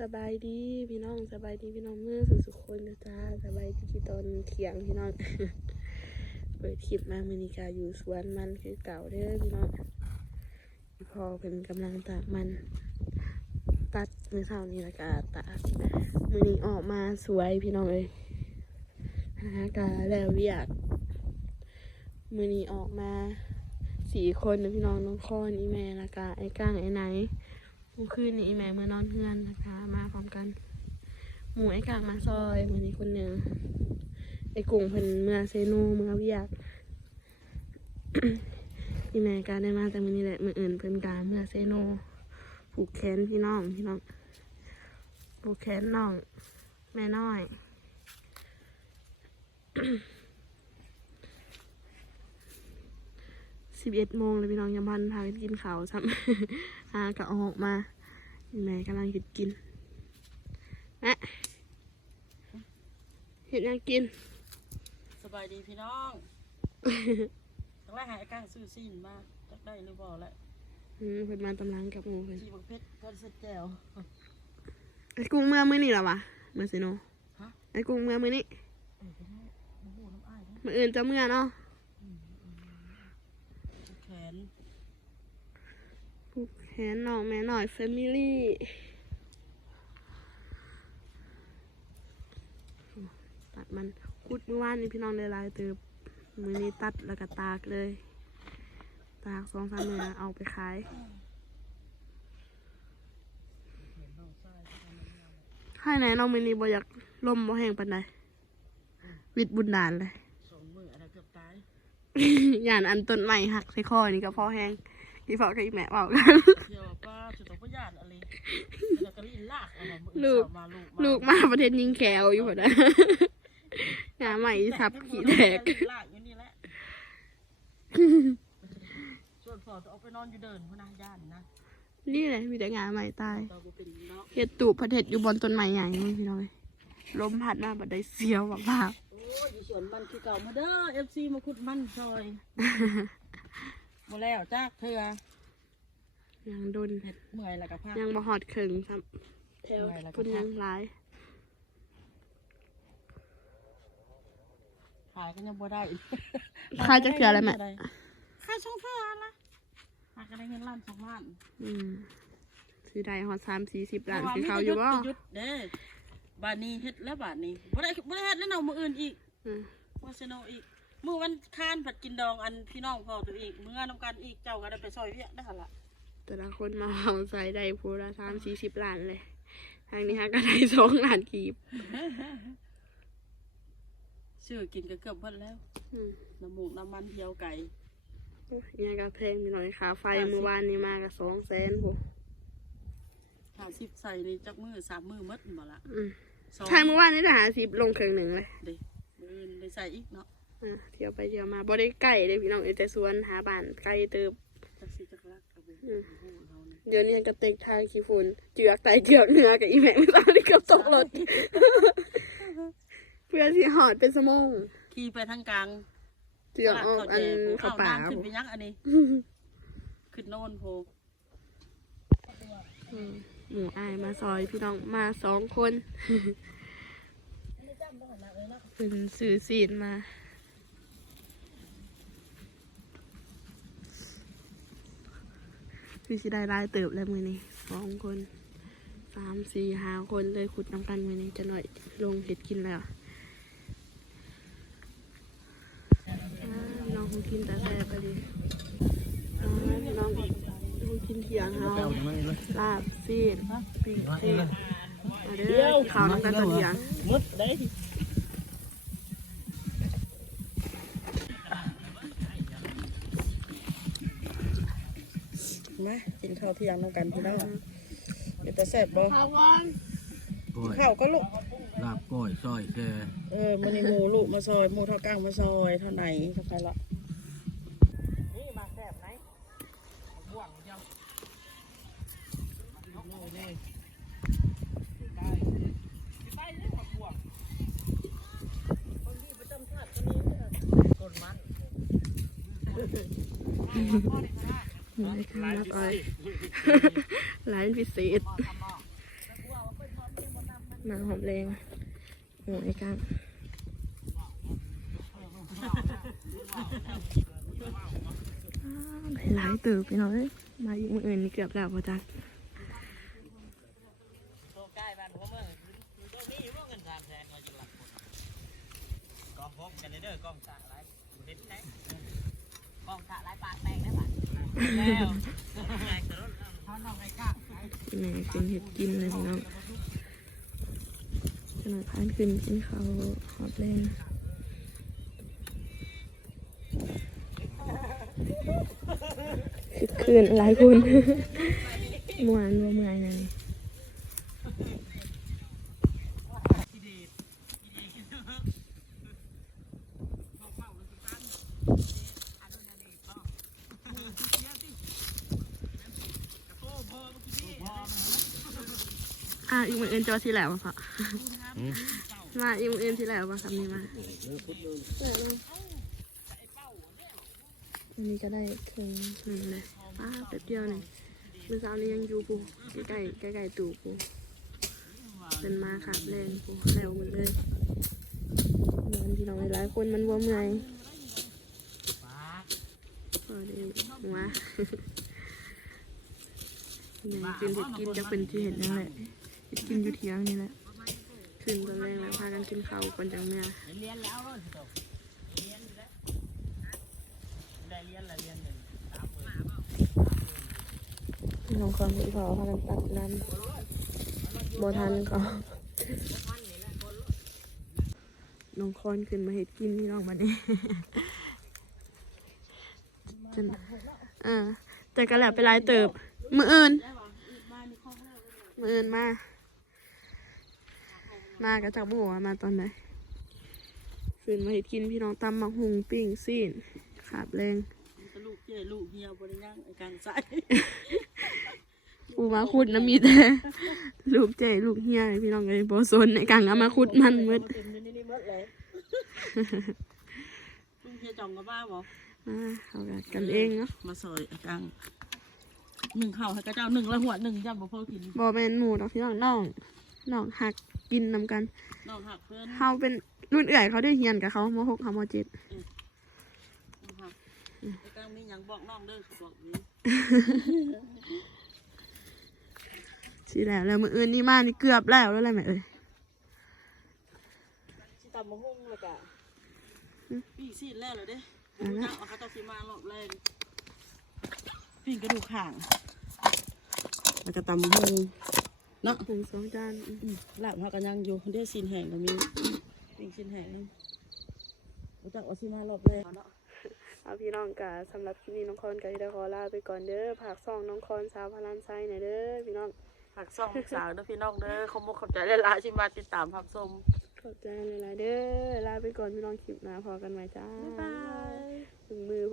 สบายดีพี่น้องสบายดีพี่น้องเมื่อสุสุขคนนะจ้าสบายดีตอนเที่ยงพี่น้องเปิดคลิปมามือนิกาอยู่สวนมันคือเก่าเด้อพี่น้องพอเป็นกำลังตากมัน ตัดมือเท่านี้ละกาตากมือนี้ออกมาสวยพี่น้องเอ้ยหากาแล้วเวียกมือนี้ออกมาสี่คนนะพี่น้องน้องคอนอีแม่ละกาไอ้ก้างไอ้ไหน มื่อคืนนี้แม่มานอนเพื่อนนะคะ มาพร้อมกัน หมูไอ้กากมาซอยมือนี้คนหนึ่งไอ้กุ้งเพิ่นเมื่อเซโนเมื่อเวียกพี่แม่การได้มาแต่มือนี้แหละมืออื่นเพิ่นการเมื่อเซโนผูกแขนพี่น้องพี่น้องผูกแขนน้อง แม่น้อย สิบเอ็ดโมงเลยพี่น้องยามพันพากันกินข้าวซ้ำหากะออกมาแม่กำลังหยุดกินแม่เห็ดยังกิน สบายดีพี่น้องตั้งแรกหายก้างซื้อซีนมาจักได้หรือเปล่าแหละอืมเพิ่นมาตำลังกับหมูเพิ่นชีบักเพชรเพิ่นเสร็จแก้วไอ้กุ้งเมื่อมื้อนี่หรอวะเมื่อสิโนฮะไอ้กุ้งเมื่อมื้อนี้เออพี่น้องโอ้โหน้ำอ้ายนะมื้ออื่นจะเมื่อเนาะ แขน ผูก แขนน้องแม่หน่อยแฟมิลี่ตัดมันคุดเมื่อวานนี้พี่น้องได้หลายเติบมื้อนี้ตัดแล้วก็ตากเลย ตากสองสามมื้อเอาไปขายให้ไหนน้องมินีบ่อยากลมบ่แห้งปานใดวิดบุญดานเลยสองมืออะไรเกือบตายย่านอันต้นใหม่หักใส่คอนี่ก็พอแห้งอีพ่อกับอีแม่เว้ากันเที่ยวป้า จุดตกพยานอะไรแล้วก็ลิ้นลากเอามามือลูกสามาลูกลูกมาประเทศยิงแขวอยู่พอนะงาใหม่สับขี้แตกลิ้นลากอยู่นี่แหละส่วนพอจะเอาไปนอนอยู่เดินพนักย่านนะนี่แหละมีแต่งานใหม่ตายเราเป็นเนาะเฮดตูประเทศอยู่บนต้นไม้ใหญ่นี่พี่น้อยลมพัดมาบัดได้เสียวบักภาโอ้ยอยู่สวนมันคือเก่ามาเด้อเอฟซีมาขุดมันซอยหมดแล้วจ้าเธอ ยังโดนเห็ดเมื่อยแล้วกับผ้า ยังบ่ฮอดครึ่งซ้ำแถวพุ่นยังหลาย ขายก็ยังบ่ได้อีกค่าจะเกลืออะไรแม่ค่าช่องเพื่ออะไรหาก็ได้เงินล้านสองล้านอืมสิได้ฮอด3 40ล้านคือเขาอยู่บ่หยุดเด้บานนี้เฮ็ดแล้วบานนี้บ่ได้บ่ได้เฮ็ดแล้วเนาะมื้ออื่นอีกอืมว่าซิโนอีกมื้อวันคานผัดกินดองอันพี่น้องพ่อตัวอีกมื้อนํกันอีกเจ้าก็ได้ไปซอยเวียกได้หั่นล่ะ แต่ละคนมาเอาใส่ได้พูละสามสี่สิบล้านเลย ทางนี้ฮะก็ได้สองล้านกีบซื้อกินก็เกือบเบิดแล้วอืมน้ำหมูกน้ำมันเที่ยวไก่เนี่ยก็แพงไปหน่อยค่าไฟเมื่อวานนี้มาก็สองแสนพูห้าสิบใส่นี่จักมือสามมือหมดบ่ละอืมสองใช่เมื่อวานนี้ทหารสิบลงเครื่องหนึ่งเลยเด้มืออื่นได้ใส่อีกเนาะ อะเที่ยวไปเที่ยวมาบ่ได้ใกล้เลยพี่น้องเอยแต่สวนหาบ้านไกลเติบจักสิจักรัก เอาไปอืมหูเขาเนี่ยเดี๋ยวนี้กระเตกทางขี้ฝุ่นเจือกไตเจือกเหนือกับอีแม่ไม่ต้องได้เกือบตกรถ เพื่อที่หอดเป็นสมองขี่ไปทางกลางเจือกออกอันเขาเขาป่าป่าขึ้นไปยักอันนี้ขึ้นโน่นโพอืมหมูอายมาซอยพี่น้องมาสองคนเป็นสื่อสีนมา คือสิได้รายเติบแล้วมือนี้สองคนสามสี่ห้าคนเลยขุดน้ำกันมือนี้จะหน่อยลงเห็ดกินแล้วน้องคงกินแต่แซ่บไปดีน้องคงกินเถียงเฮาลาบซีดปีกเทศเอาเด้อข้าวน้ำกันตะเถียงมุดได้ มากินข้าวเที่ยงน้ำกันพี่น้องเดี๋ยวจะแซ่บบ่ข้าวก่อนก้อยข้าวก็ลูกลาบก้อยซอยแค่เออมันนี่หมูลูกมาซอยหมูเท่ากลางมาซอยเท่าไหนเท่าใครละนี่มาแซ่บไหนบ่วงเดียวนี่ได้ได้เลยผักบ่วงคนที่ประจำชาติคนนี้เนี่ยต้นมัน นี่ค่ะนับอ้อยร้านพิเศษมาหอมแรงโอ้ยกลางอ้าวหลายตื่นพี่น้อยมาอยู่มืออื่นนี่เกือบแล้วพ่อจักกล้องคือตัวนี้ว่าเงินสามแสนก็อยู่หลักคนกองพบกันเลยเด้อกองสะหลายเด็ดแท้กองสะหลายปากแตกได้ป่ะ แล้วกินไอ้ก้าแม่เป็นเห็ดกินเลยพี่น้องขนาดพานขึ้นกินเขาวหอมแรงคือคืนหลายคนมวนบ่เมื่อยนั่น ที่ดีที่ดีโอ้พอเมื่อกี้นี่พอ อีกมืออื่นจอที่แล้วค่ะมาอีกมืออื่นที่แล้วป่ะคำนี้มาอันนี้ก็ได้ถึงหนึ่งเลยป้าแป๊บเดียวหนี่เมื่อเช้านี้ยังอยู่ปูใกล้ใกล้ใกล้ตู่ปูเป็นมาขับแรงปูเร็วหมดเลยเหมือนพี่น้องหลายคนมันว่าเมื่อยพอได้หัวนี่เป็นเห็ดกินจะเป็นที่เห็นนั่นแหละ กินอยู่เที่ยงนี่แหละขึ้นตอนแรกแล้วพากันกินข้าวก่อนจังเมื่อเรียนแล้วเลยจบเรียนอยู่แล้วได้เรียนละเรียนหนึ่งสามหมื่นน้องคอนที่เขาพากันตัดน้ำโบทันเขาน้องคอนขึ้นมาเห็ดกินพี่น้องมาเนี่ยจนเออแต่ก็แหละไปไล่เติบ มืออื่น มืออื่นมา มากับจากบัวามาตอนไหนขึ้นมาเห็ดกินพี่น้องตำมักหุงปิ้งซีนขาบแรงลูกเจ้ลูกเฮียบริยังไอ้การใส่ปูมาคุดนะมีแต่ลูกเจลูกเฮียพี่น้องเลยโบซนในกลางเอามาคุดมันมืดเต็มนี่นี่มดเลยลูกเฮียจองกับบ้าบอกอ่าเอากันกันเองเนาะมาซอยไอ้กังหนึ่งข้าวให้กระเจ้าหนึ่งละหัวหนึ่งย่ำบ่พอกินบอแมนหมูดอกพี่น้องน้องน้องหัก กินนำกันน้องหักเพื่อนเฮาเป็นรุ่นเอื่อยเขาได้เฮียนกับเขามหกเขามเจ็ดน้องหักไอ้กังมีหยังบอกน้องเด้อเขาบอกนี้สิแล้วแล้วมืออื่นนี่มานี่เกือบแล้วแล้วอะไรแม่เอ้ยสิตำมะฮุ่งแล้วก็ปีซีดแล้วเลยเด้ปูจักเอาเขาจะสิมารอบแรงปิ้งกระดูกข่างแล้วก็ตำมะฮุ่ง เนาะหนึ่งสองจานอืมลาบเขากันยังอยู่เดี๋ยวสินแห้งก็มีปิ้งสินแห้งนั่นปูจักเอาสิมารอบแรงเนาะเอาพี่น้องกะสำหรับคลิปนี้น้องคอนกะที่ได้ขอลาไปก่อนเด้อผักซองน้องคอนสาวพารานไซหน่อยเด้อพี่น้องผักซ่องสาวเด้อพี่น้องเด้อขอบคุณขอบใจหลายๆที่มาติดตามพับชมขอบใจหลายๆเด้อลาไปก่อนพี่น้องคลิปหน้าพอกันใหม่จ้าบ๊ายบายถึงมือ